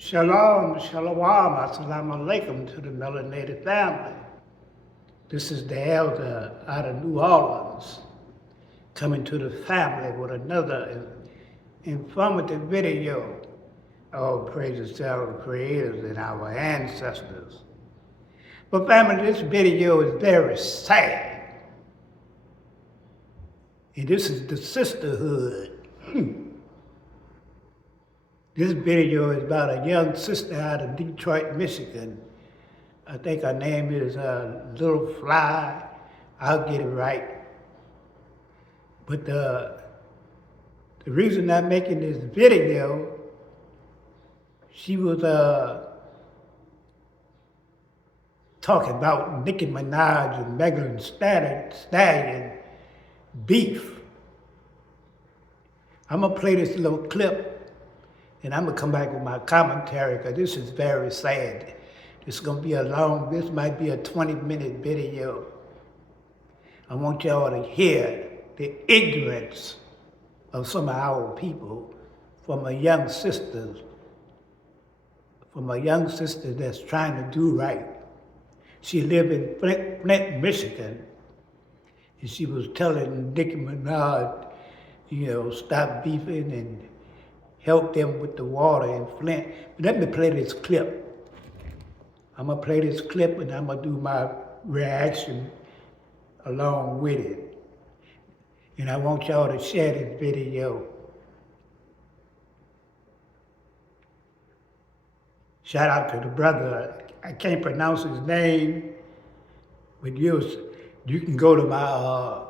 Shalom, shalom, assalamu alaikum to the melanated family. This is the elder out of New Orleans coming to the family with another informative video. All praises to our creators and our ancestors. But family, this video is very sad. And this is the sisterhood. This video is about a young sister out of Detroit, Michigan. I think her name is Little Fly. I'll get it right. But the reason I'm making this video, she was talking about Nicki Minaj and Megan Stallion beef. I'm gonna play this little clip and I'm gonna come back with my commentary because this is very sad. This might be a 20-minute video. I want y'all to hear the ignorance of some of our people from a young sister that's trying to do right. She lived in Flint, Michigan, and she was telling Nicki Minaj, stop beefing and help them with the water in Flint. But let me play this clip. I'm gonna play this clip and I'm gonna do my reaction along with it. And I want y'all to share this video. Shout out to the brother. I can't pronounce his name, but you can go to my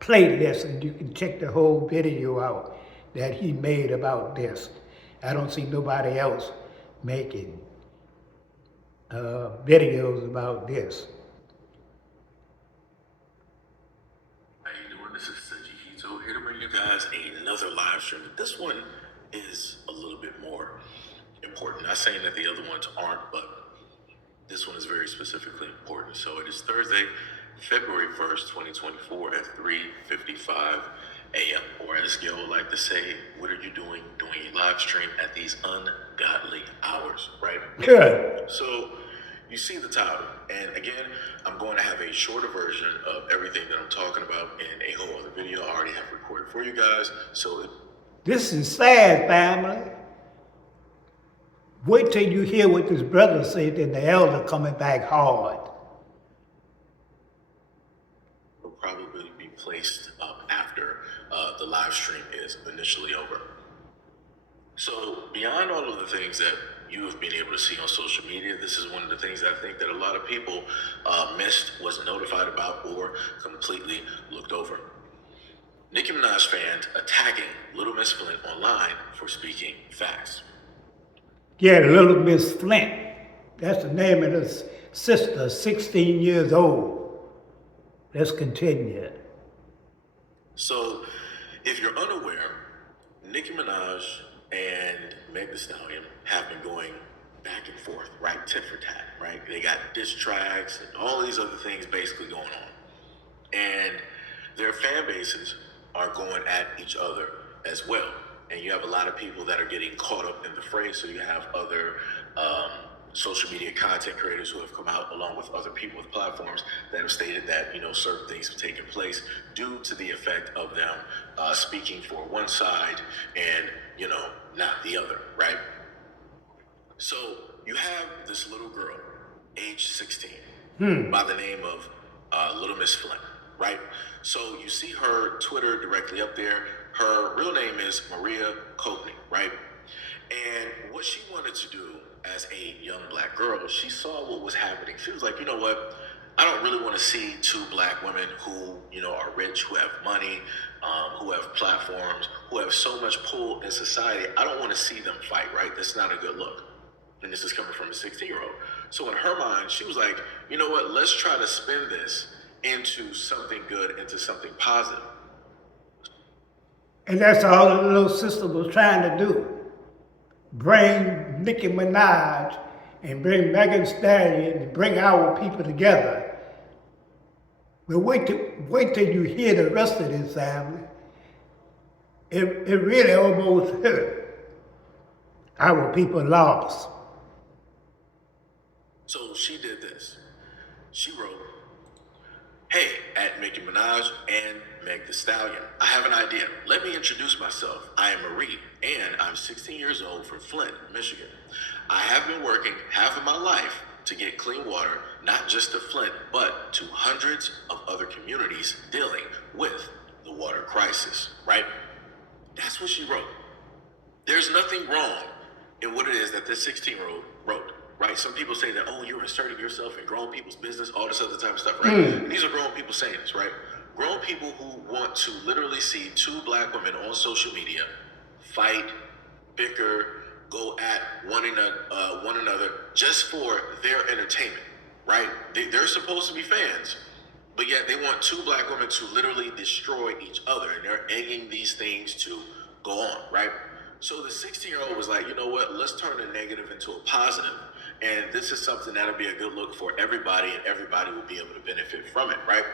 playlist and you can check the whole video out that he made about this. I don't see nobody else making videos about this. How you doing? This is Sajihito here to bring you guys another live stream. This one is a little bit more important. Not saying that the other ones aren't, but this one is very specifically important. So it is Thursday, February 1st, 2024 at 3:55 a.m. Or as Gil would like to say, what are you doing a live stream at these ungodly hours, right? Good. So you see the title, and again, I'm going to have a shorter version of everything that I'm talking about in a whole other video I already have recorded for you guys. So this is sad, family. Wait till you hear what this brother said and the elder coming back hard. Will probably be placed up after the live stream is initially over. So beyond all of the things that you have been able to see on social media, this is one of the things that I think that a lot of people missed, wasn't notified about, or completely looked over. Nicki Minaj fans attacking Little Miss Flint online for speaking facts. Yeah, Little Miss Flint. That's the name of this sister, 16 years old. Let's continue. So, if you're unaware, Nicki Minaj and Meg the Stallion have been going back and forth, right? Tit for tat, right? They got diss tracks and all these other things basically going on. And their fan bases are going at each other as well. And you have a lot of people that are getting caught up in the fray. So you have other social media content creators who have come out along with other people with platforms that have stated that, certain things have taken place due to the effect of them speaking for one side and, not the other, right? So you have this little girl, age 16, by the name of Little Miss Flint, right? So you see her Twitter directly up there. Her real name is Maria Courtney, right? And what she wanted to do as a young black girl, she saw what was happening. She was like, you know what? I don't really want to see two black women who, are rich, who have money, who have platforms, who have so much pull in society. I don't want to see them fight, right? That's not a good look. And this is coming from a 16-year-old. So in her mind, she was like, you know what? Let's try to spin this into something good, into something positive. And that's all the little sister was trying to do. Bring Nicki Minaj and bring Megan Stallion and bring our people together. But wait till you hear the rest of this, family. It really almost hurt. Our people lost. So she did this. She wrote, "Hey, at Nicki Minaj and Meg the Stallion. I have an idea. Let me introduce myself. I am Marie, and I'm 16 years old from Flint, Michigan. I have been working half of my life to get clean water, not just to Flint, but to hundreds of other communities dealing with the water crisis," right? That's what she wrote. There's nothing wrong in what it is that this 16-year-old wrote, right? Some people say that, oh, you're inserting yourself in grown people's business, all this other type of stuff, right? And these are grown people saying this, right? Grown people who want to literally see two black women on social media fight, bicker, go at one another just for their entertainment, right? They're supposed to be fans, but yet they want two black women to literally destroy each other, and they're egging these things to go on, right? So the 16-year-old was like, you know what? Let's turn a negative into a positive, and this is something that'll be a good look for everybody, and everybody will be able to benefit from it, right?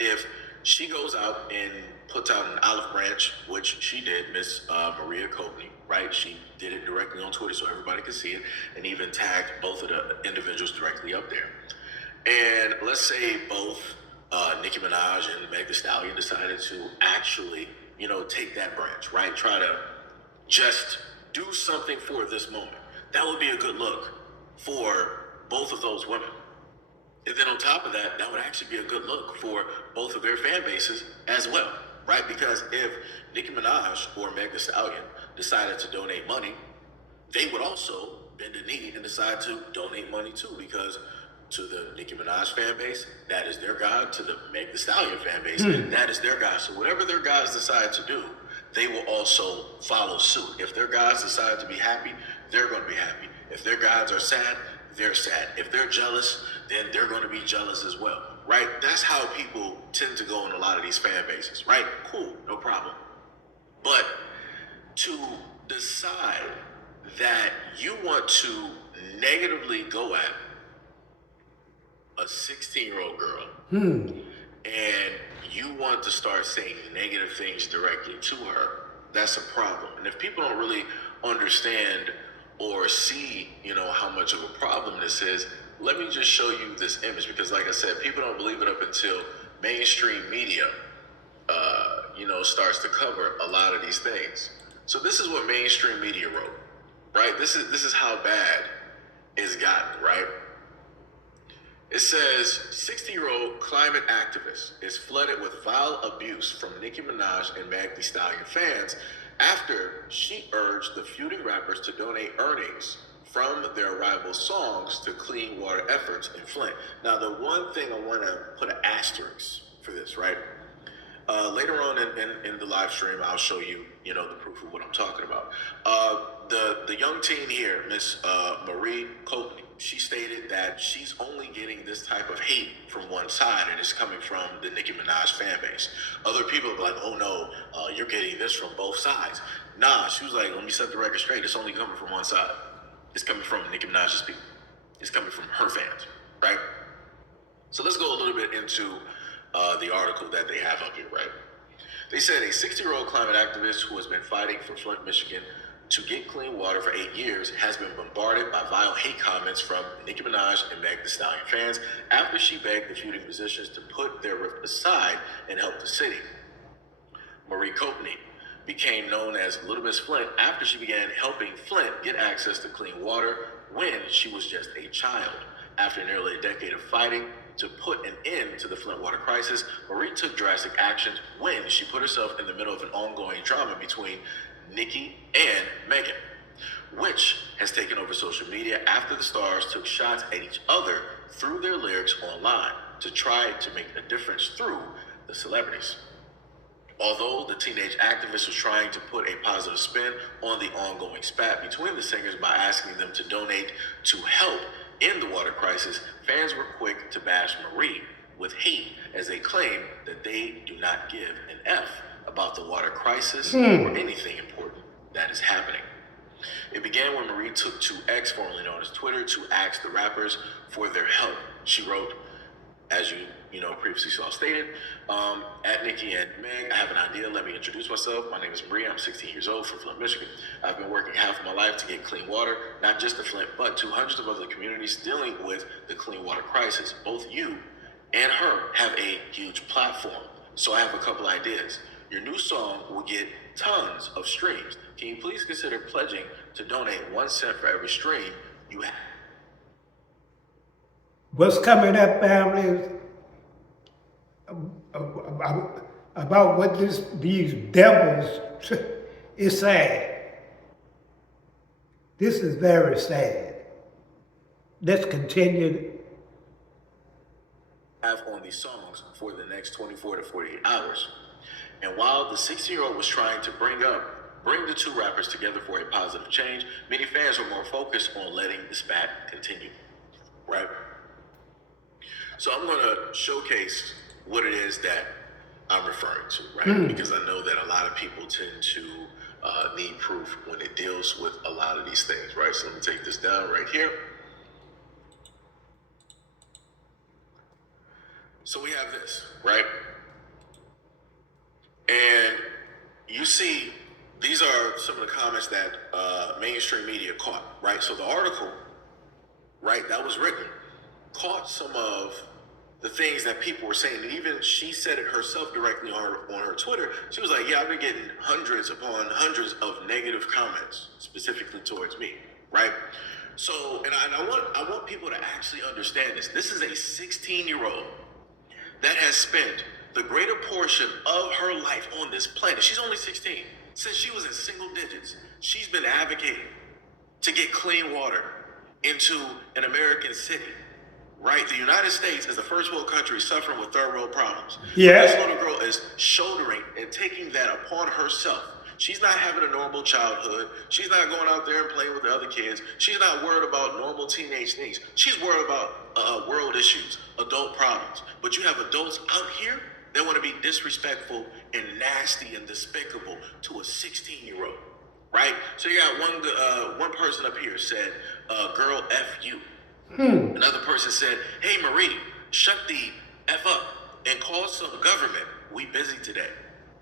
If she goes out and puts out an olive branch, which she did, Miss Maria Courtney, right? She did it directly on Twitter so everybody could see it, and even tagged both of the individuals directly up there. And let's say both Nicki Minaj and Meg the Stallion decided to actually, take that branch, right? Try to just do something for this moment. That would be a good look for both of those women. And then on top of that, that would actually be a good look for both of their fan bases as well, right? Because if Nicki Minaj or Meg the Stallion decided to donate money, they would also bend a knee and decide to donate money too, because to the Nicki Minaj fan base, that is their God. To the Meg the Stallion fan base, that is their God. So whatever their gods decide to do, they will also follow suit. If their gods decide to be happy, they're going to be happy. If their gods are sad, they're sad. If they're jealous, then they're going to be jealous as well, right? That's how people tend to go in a lot of these fan bases, right? Cool, no problem. But to decide that you want to negatively go at a 16-year-old girl and you want to start saying negative things directly to her, that's a problem. And if people don't really understand or see, how much of a problem this is, let me just show you this image, because like I said, people don't believe it up until mainstream media, starts to cover a lot of these things. So this is what mainstream media wrote, right? This is how bad it's gotten, right? It says, 60-year-old climate activist is flooded with vile abuse from Nicki Minaj and Meg the Stallion fans after she urged the feuding rappers to donate earnings from their rival songs to clean water efforts in Flint. Now, the one thing I want to put an asterisk for this, right? Later on in the live stream, I'll show you, the proof of what I'm talking about. The young teen here, Miss Marie Courtney, she stated that she's only getting this type of hate from one side, and it's coming from the Nicki Minaj fan base. Other people are like, oh no, you're getting this from both sides. Nah, she was like, let me set the record straight. It's only coming from one side. It's coming from Nicki Minaj's people. It's coming from her fans, right? So let's go a little bit into the article that they have up here, right? They said a 60-year-old climate activist who has been fighting for Flint, Michigan to get clean water for 8 years has been bombarded by vile hate comments from Nicki Minaj and Meg the Stallion fans after she begged the feuding musicians to put their rift aside and help the city. Marie Courtney became known as Little Miss Flint after she began helping Flint get access to clean water when she was just a child. After nearly a decade of fighting to put an end to the Flint water crisis, Marie took drastic actions when she put herself in the middle of an ongoing drama between Nicki and Megan, which has taken over social media after the stars took shots at each other through their lyrics online to try to make a difference through the celebrities. Although the teenage activist was trying to put a positive spin on the ongoing spat between the singers by asking them to donate to help in the water crisis, fans were quick to bash Marie with hate as they claim that they do not give an F about the water crisis or anything important that is happening. It began when Marie took to X, formerly known as Twitter, to ask the rappers for their help. She wrote, as previously saw stated, at Nicki and Meg, I have an idea. Let me introduce myself. My name is Maria. I'm 16 years old from Flint, Michigan. I've been working half of my life to get clean water, not just to Flint, but to hundreds of other communities dealing with the clean water crisis. Both you and her have a huge platform. So I have a couple ideas. Your new song will get tons of streams. Can you please consider pledging to donate 1 cent for every stream you have? What's coming up, family, about what these devils is sad. This is very sad. Let's continue. Have on these songs for the next 24 to 48 hours. And while the 16-year-old was trying to bring the two rappers together for a positive change, many fans were more focused on letting the spat continue, right? So I'm going to showcase what it is that I'm referring to, right? Because I know that a lot of people tend to need proof when it deals with a lot of these things, right? So let me take this down right here. So we have this, right? And you see, these are some of the comments that mainstream media caught, right? So the article, right, that was written, caught some of the things that people were saying. And even she said it herself directly on her Twitter. She was like, yeah, I've been getting hundreds upon hundreds of negative comments specifically towards me, right? So, and I want people to actually understand this. This is a 16-year-old that has spent the greater portion of her life on this planet. She's only 16. Since she was in single digits, she's been advocating to get clean water into an American city, right? The United States is the first world country suffering with third world problems. Yeah. This little girl is shouldering and taking that upon herself. She's not having a normal childhood. She's not going out there and playing with the other kids. She's not worried about normal teenage things. She's worried about world issues, adult problems. But you have adults out here that want to be disrespectful and nasty and despicable to a 16-year-old, right? So you got one person up here said, girl, F you. Another person said, hey, Marie, shut the F up and call some government. We busy today.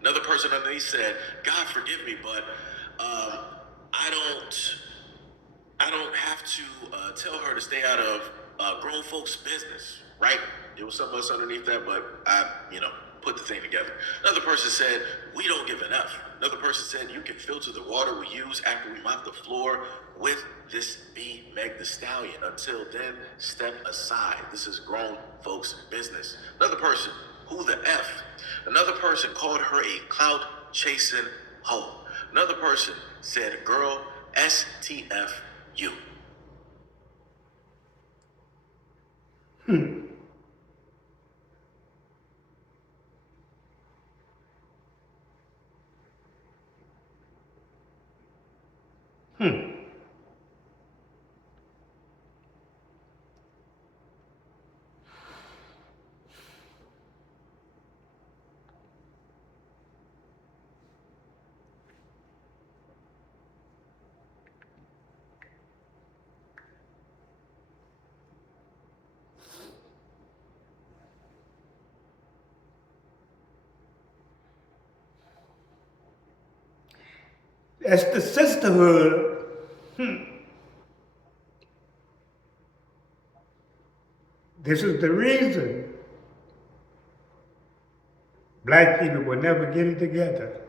Another person underneath said, God forgive me, but I don't have to tell her to stay out of grown folks' business, right? There was something else underneath that, but I, put the thing together. Another person said, we don't give an F. Another person said, you can filter the water we use after we mop the floor with this be Meg the Stallion. Until then, step aside. This is grown folks' business. Another person, who the F? Another person called her a clout chasing hoe. Another person said, girl, STFU. That's the sisterhood. This is the reason black people will never get it together.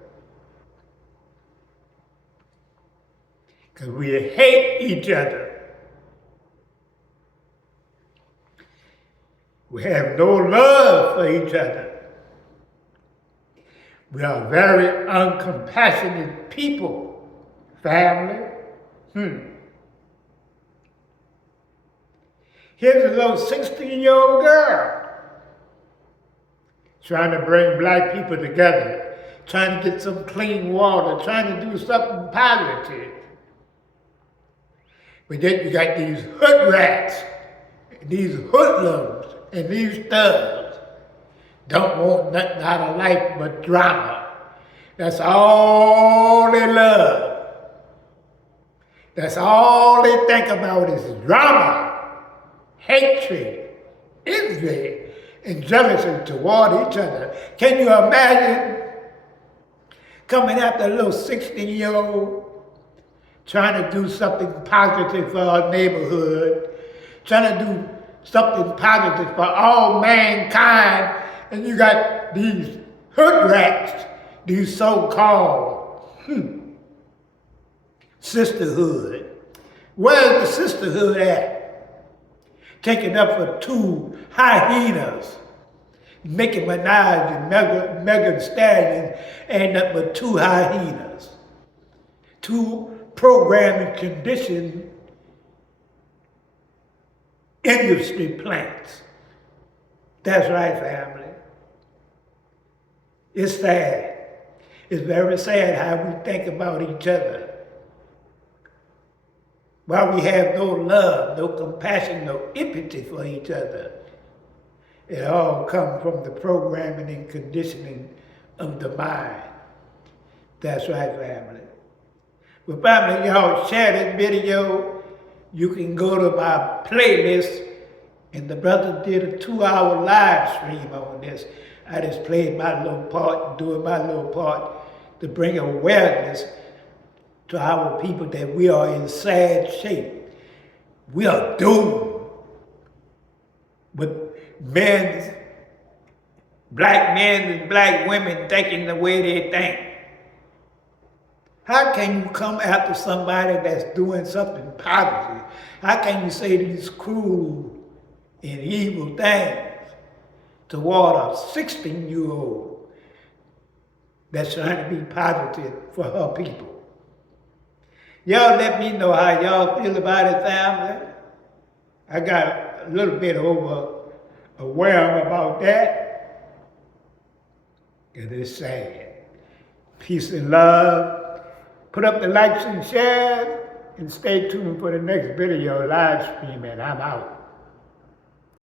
Because we hate each other. We have no love for each other. We are very uncompassionate people, family. Here's a little 16-year-old girl trying to bring black people together, trying to get some clean water, trying to do something positive. But then you got these hood rats, these hoodlums, and these thugs. Don't want nothing out of life but drama. That's all they love. That's all they think about is drama, hatred, envy. and jealousy toward each other. Can you imagine coming after a little 16-year-old trying to do something positive for our neighborhood, trying to do something positive for all mankind, and you got these hood rats, these so-called sisterhood. Where's the sisterhood at? Taking up for two hyenas. Nicki Minaj and Megan Stallion ain't nothing but two hyenas. Two programming conditioned industry plants. That's right, family. It's sad. It's very sad how we think about each other. While we have no love, no compassion, no empathy for each other. It all comes from the programming and conditioning of the mind. That's right, family. Well, family, y'all share this video. You can go to my playlist, and the brother did a 2-hour live stream on this. I just played my little part, doing my little part to bring awareness to our people that we are in sad shape. We are doomed. With men, black men and black women thinking the way they think. How can you come after somebody that's doing something positive? How can you say these cruel and evil things toward a 16-year-old that's trying to be positive for her people? Y'all let me know how y'all feel about it, family. I got a little bit overwhelmed about that. It is sad. Peace and love. Put up the likes and shares, and stay tuned for the next video live stream, and I'm out.